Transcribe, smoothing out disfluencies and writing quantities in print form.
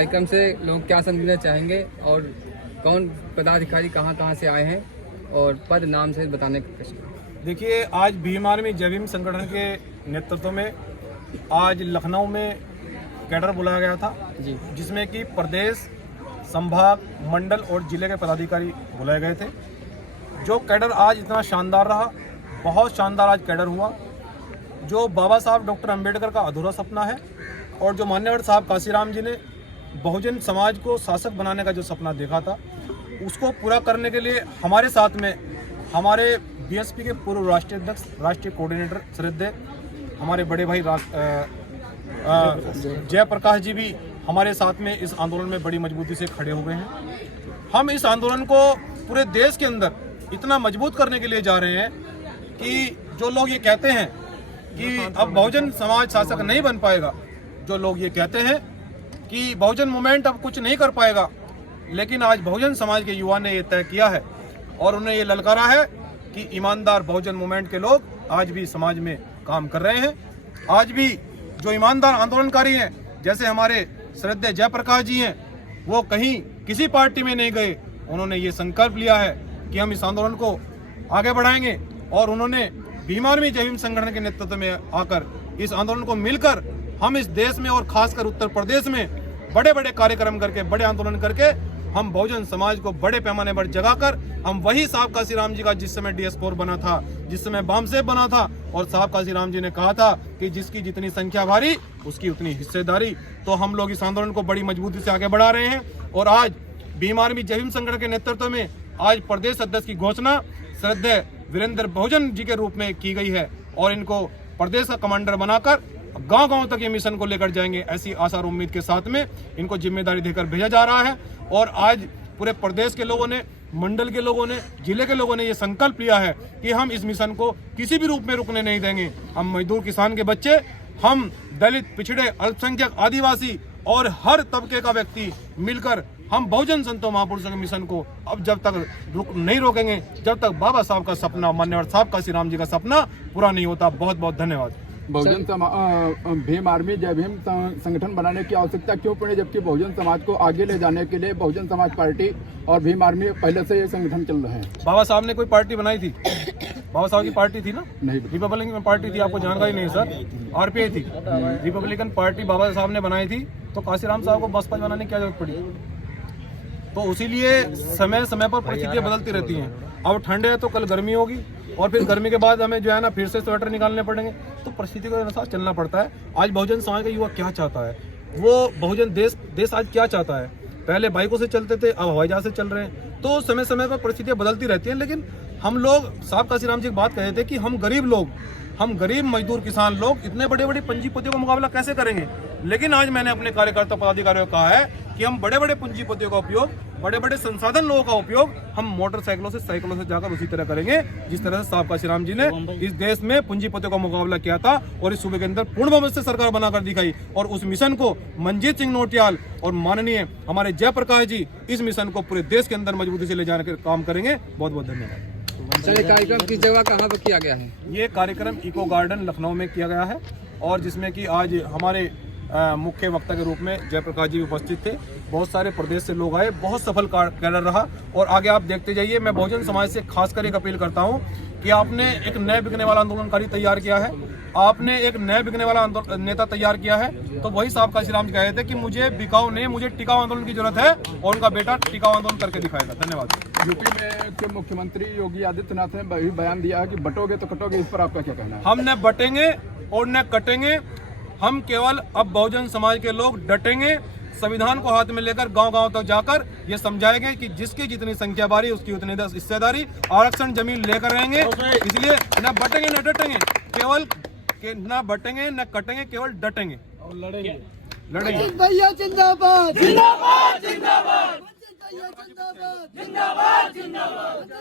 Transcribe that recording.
कार्यक्रम से लोग क्या संदेश चाहेंगे और कौन पदाधिकारी कहां से आए हैं और पद नाम से बताने का प्रश्न। देखिए, आज भीम आर्मी जय भीम संगठन के नेतृत्व में आज लखनऊ में कैडर बुलाया गया था जी, जिसमें कि प्रदेश, संभाग, मंडल और जिले के पदाधिकारी बुलाए गए थे। जो कैडर आज इतना शानदार रहा, बहुत शानदार आज कैडर हुआ। जो बाबा साहब डॉक्टर अंबेडकर का अधूरा सपना है और जो मान्यवर साहब काशीराम जी ने बहुजन समाज को शासक बनाने का जो सपना देखा था, उसको पूरा करने के लिए हमारे साथ में हमारे बीएसपी के पूर्व राष्ट्रीय अध्यक्ष, राष्ट्रीय कोऑर्डिनेटर श्रद्धेय हमारे बड़े भाई जयप्रकाश जी भी हमारे साथ में इस आंदोलन में बड़ी मजबूती से खड़े हो गए हैं। हम इस आंदोलन को पूरे देश के अंदर इतना मजबूत करने के लिए जा रहे हैं कि जो लोग ये कहते हैं कि अब बहुजन समाज शासक नहीं बन पाएगा, जो लोग ये कहते हैं कि बहुजन मूवमेंट अब कुछ नहीं कर पाएगा, लेकिन आज बहुजन समाज के युवा ने ये तय किया है और उन्हें ये ललकारा है कि ईमानदार बहुजन मूवमेंट के लोग आज भी समाज में काम कर रहे हैं। आज भी जो ईमानदार आंदोलनकारी हैं, जैसे हमारे श्रद्धेय जयप्रकाश जी हैं, वो कहीं किसी पार्टी में नहीं गए। उन्होंने ये संकल्प लिया है कि हम इस आंदोलन को आगे बढ़ाएंगे और उन्होंने भीम आर्मी जय भीम संगठन के नेतृत्व में आकर इस आंदोलन को मिलकर हम इस देश में और खासकर उत्तर प्रदेश में बड़े बड़े कार्यक्रम करके, बड़े आंदोलन करके हम बहुजन समाज को बड़े पैमाने पर जगाकर हम वही साहब काशीराम जी का जिस समय DS4 बना था, जिस समय बामसेब बना था, और साहब काशीराम जी ने कहा था कि जिसकी जितनी संख्या भारी उसकी उतनी हिस्सेदारी, तो हम लोग इस आंदोलन को बड़ी मजबूती से आगे बढ़ा रहे हैं। और आज भीम आर्मी जय भीम संगठन के नेतृत्व में आज प्रदेश अध्यक्ष की घोषणा श्रद्धेय वीरेंद्र बहुजन जी के रूप में की गई है और इनको प्रदेश का कमांडर बनाकर गांव-गांव तक ये मिशन को लेकर जाएंगे, ऐसी आशा और उम्मीद के साथ में इनको जिम्मेदारी देकर भेजा जा रहा है। और आज पूरे प्रदेश के लोगों ने, मंडल के लोगों ने, जिले के लोगों ने ये संकल्प लिया है कि हम इस मिशन को किसी भी रूप में रुकने नहीं देंगे। हम मजदूर किसान के बच्चे, हम दलित, पिछड़े, अल्पसंख्यक, आदिवासी और हर तबके का व्यक्ति मिलकर हम बहुजन संतों महापुरुषों के मिशन को अब जब तक नहीं रोकेंगे, जब तक बाबा साहब का सपना, मान्यवर साहब काशीराम जी का सपना पूरा नहीं होता। बहुत बहुत धन्यवाद। भीम आर्मी जय भीम संगठन बनाने की आवश्यकता क्यों पड़ी, जबकि बहुजन समाज को आगे ले जाने के लिए बहुजन समाज पार्टी और भीम आर्मी पहले से ये संगठन चल रहे हैं? बाबा साहब ने कोई पार्टी बनाई थी? बाबा साहब की पार्टी थी ना? नहीं, रिपब्लिकन पार्टी थी, आपको जानकारी नहीं सर? RPI थी, रिपब्लिकन पार्टी बाबा साहब ने बनाई थी, तो काशीराम साहब को बसपा बनाने की क्या जरूरत पड़ी? तो इसीलिए समय समय पर परिस्थितियां बदलती रहती हैं। अब ठंड है तो कल गर्मी होगी और फिर गर्मी के बाद हमें जो है ना फिर से स्वेटर निकालने पड़ेंगे, तो परिस्थिति के अनुसार चलना पड़ता है। आज बहुजन समाज का युवा क्या चाहता है, वो बहुजन देश आज क्या चाहता है? पहले बाइकों से चलते थे, अब हवाई जहाज से चल रहे हैं। तो समय समय पर परिस्थितियां बदलती रहती हैं, लेकिन हम लोग, साहब काशीराम जी एक बात कहे थे कि हम गरीब लोग, हम गरीब मजदूर किसान लोग इतने बड़े बड़े पूंजीपतियों का मुकाबला कैसे करेंगे? लेकिन आज मैंने अपने कार्यकर्ता पदाधिकारियों को कहा है कि हम बड़े बड़े पूंजीपतियों का उपयोग, बड़े बड़े संसाधन लोगों का उपयोग हम मोटरसाइकिलों से, साइकिलों से जाकर उसी तरह करेंगे जिस तरह से साहब काशीराम जी ने इस देश में पूंजीपतियों का मुकाबला किया था और इस सूबे के अंदर पूर्ण बहुमत से सरकार बनाकर दिखाई। और उस मिशन को मंजीत सिंह नोटियाल और माननीय हमारे जयप्रकाश जी इस मिशन को पूरे देश के अंदर मजबूती से ले जाने का काम करेंगे। बहुत बहुत धन्यवाद। ये कार्यक्रम किस जगह कहाँ पर किया गया है? ये कार्यक्रम इको गार्डन लखनऊ में किया गया है और जिसमें कि आज हमारे मुख्य वक्ता के रूप में जयप्रकाश जी उपस्थित थे। बहुत सारे प्रदेश से लोग आए, बहुत सफल कैडर रहा और आगे आप देखते जाइए। मैं बहुजन समाज से खासकर एक अपील करता हूं कि आपने एक नए बिकने वाला आंदोलनकारी तैयार किया है, आपने एक नए बिकने वाला नेता तैयार किया है। तो वही साहब काशीराम जी कहे थे कि मुझे बिकाऊ नहीं, मुझे टिकाऊ आंदोलन की जरूरत है और उनका बेटा टिकाऊ आंदोलन करके दिखाएगा। धन्यवाद। यूपी के मुख्यमंत्री योगी आदित्यनाथ ने भी बयान दिया है कि बटोगे तो कटोगे, इस पर आपका क्या कहना है? हम न बटेंगे और न कटेंगे, हम केवल अब बहुजन समाज के लोग डटेंगे, संविधान को हाथ में लेकर गांव-गांव तक जाकर ये समझाएंगे कि जिसकी जितनी संख्या बारी उसकी उतनी हिस्सेदारी, आरक्षण जमीन लेकर रहेंगे। इसलिए न बटेंगे न डटेंगे, केवल न बटेंगे न कटेंगे, केवल डटेंगे और लड़ेंगे। भैया जिंदाबाद, जिंदाबाद, जिंदाबाद, जिंदाबाद, जिंदाबाद।